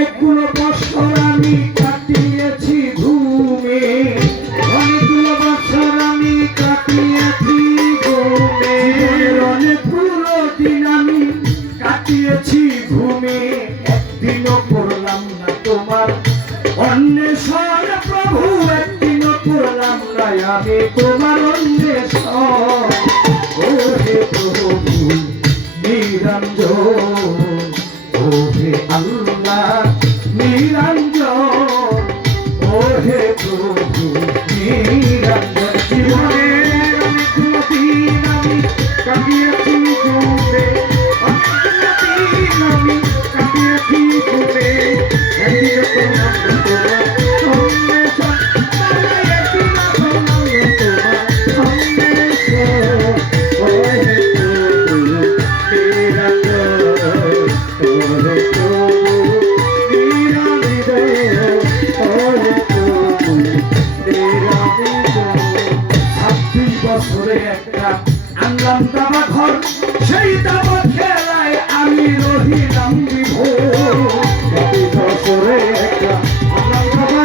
অনেকগুলো ঘুমে। অনেকগুলো বছর আমি কাটিয়েছি ঘুমে। অনেকগুলো দিন আমি কাটিয়েছি ঘুমে। না তোমার তোমার অন্বেষণ। ও হে প্রভু ও হে আল্লাহ। Eu não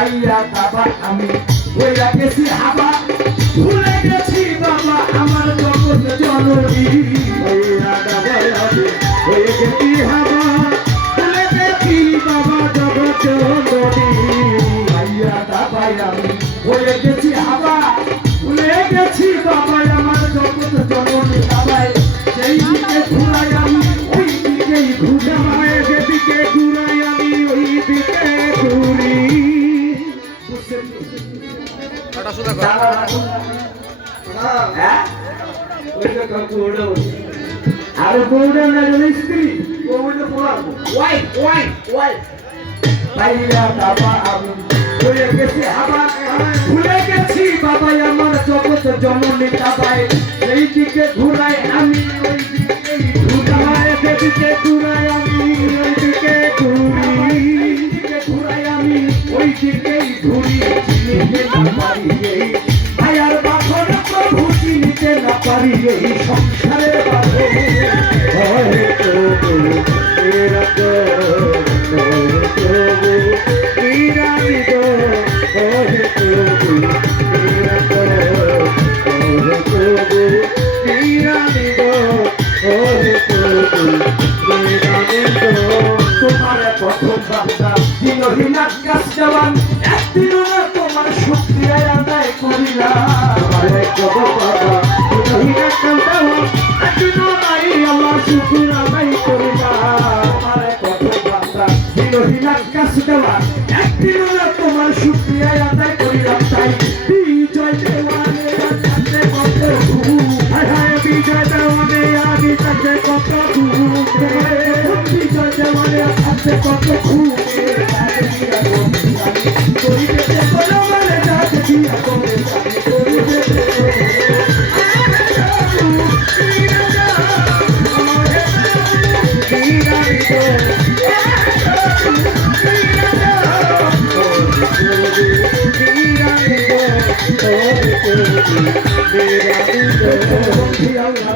পাইয়া বাবা আমি ভুলে গেছি বাবা আমার জগৎ জননী। হইয়া বাবা ভুলে গেছি বাবা জগৎ বাবা বাবা আমার জগৎ জননী। বাবাই, সেই দিকে ঘুরাই আমি, ওই দিকেই ঘুরাই টাটা সুদা কর। হ্যাঁ? আর বউটা না স্ত্রী ওয়াইফ ওয়াইফ ওয়াইফ পাইয়া বাবা আমি ভুলে গেছি আবার ভুলে গেছি। বাবা আমার জগৎ জননী বাবাই সেই দিকে ঘুরাই আমি ওই পারি ভাইয়ার বাখন প্রভু চিনিতে না পারি তোমার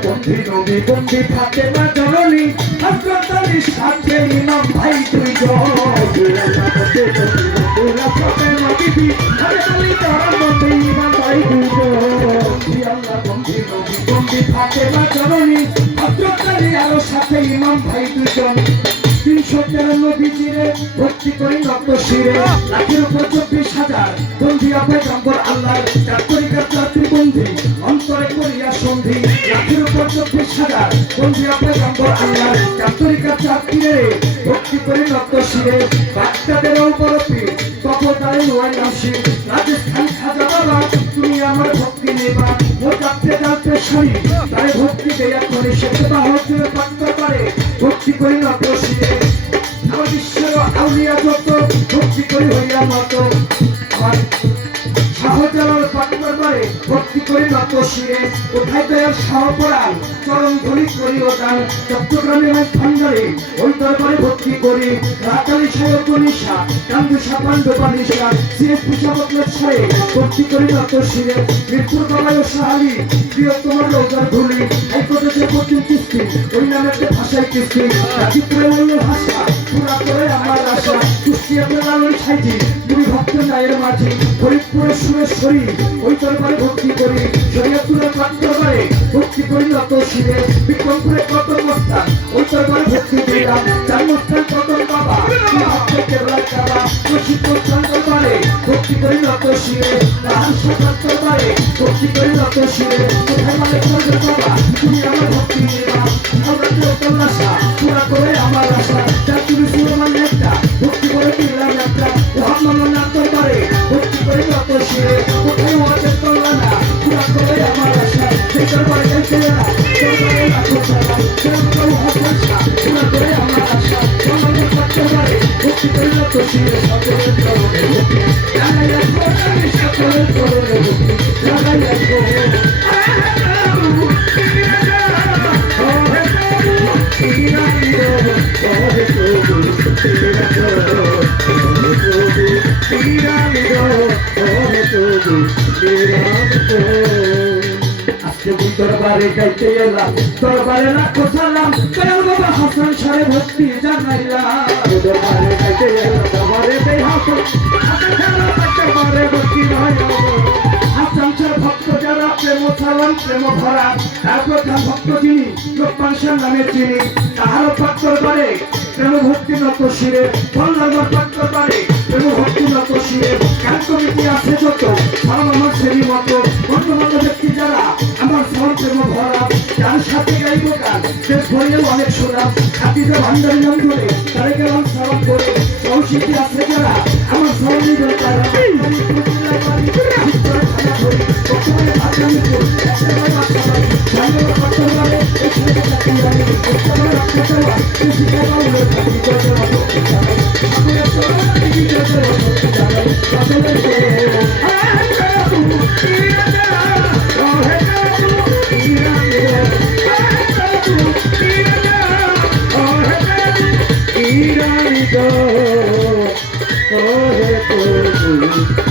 বন্ধি নবী বন্ধি থাকে না জননী হজরত আলী সাথে ইমাম ভাই তুই সাথে ইমাম ভাই দুজন তিনশো তেরানব্বই জিরে ভর্তি করি রক্ত শিরে। লাখের উপর চব্বিশ হাজার বন্ধি আপে জঙ্গল আল্লাহ চার তরিকার চাকরি বন্ধি, অন্তরে করিয়া সন্ধি। লাখের উপর চব্বিশ হাজার বন্ধি আপে জঙ্গল আল্লাহ চার তরিকার চাকরি ভক্তি করে নত শিরে। বাচ্চাদের উপর পীর তপতারে নয় নাসি রাজস্থান খাজা বাবা তুমি আমার ভক্তি নেবা। ও যাত্রে যাত্রে শরীর তারে ভক্তি দেয়া করে সেটা বাহকের পাত্র করে ভক্তি করে নত শিরে। বিশ্বের আউলিয়া যত ভক্তি করে হইয়া মত। শাহজালাল পাটনার করে ভক্তি করে নত শিরে। কোথায় দয়ার শাহপরাণ চরম ধরি করি ও দান। চট্টগ্রামে হোক ভান্ডারে, ওই দরবারে ভক্তি করি। রাতালি সায়ক নিশা কান্দু সাপান্ড পানিশা সিএস পুষাবতলের ছায়ে ভক্তি করি নত শিরে। মৃত্যুর বাবায় সাহালি প্রিয় তোমার রোজার ধুলি। এই পশ্চিম কিস্তি, ওই নামেতে ভাষায় কিস্তি। গাজীপুরে অন্য ভাষা, পুরা করে আমার আশা। কুষ্টিয়াতে লালই ছাইজি তুমি ভক্ত নায়ের মাঝি। ফরিদপুরের শরীর ওই দরবারে ভক্তি করি। শরীয়তুলের পাত্রবারে ভক্তি করি নত শিরে। বিক্রমপুরে কত মস্তান, ওই দরবারে ভক্তি করিলাম। চার মস্তান কত বাবা ভক্ত কেবলা কাবা। প্রশিক্ষণ দরবারে ভক্তি করি নত শিরে সাকার দরবারে ভক্তি করি নত শিরে। কোথায় মানে করবে বাবা তুমি আমার ভক্তি আমরা তো কল্লাসা পুরা করে আমার আশা। যা তুমি সুরমান একটা ভক্তি করে দিলাম একটা মহামান্য না দরবারে ভক্তি করে নত শিরে। কোথায় ওয়াজের কল্যাণা? পুরা করে আমার আশা। সেই দরবারে যাইতে না পুরা করে আমার আশা। ভক্তি করে নত শিরে সকলের লাগাই দরবারে গাইতে এলাম, দরবারে রাখো সালাম। দয়াল বাবা হাসান সারে ভক্তি জানাইলাম। দরবারে গাইতে এলাম, দরবারে দেই হাসান ভক্তি আছে যত আমার সেরি মতো। ব্যক্তি যারা আমার সর প্রেম ভরা যার সাথে গাইব গান, সে ভরিয়েও অনেক সুরাম খাতিজা ভান্ডারি নাম ধরে, তারে গেলাম সালাম করে? সৌশিকি আছে যারা? আমার সরণি ধরে তারা। আমি Oh,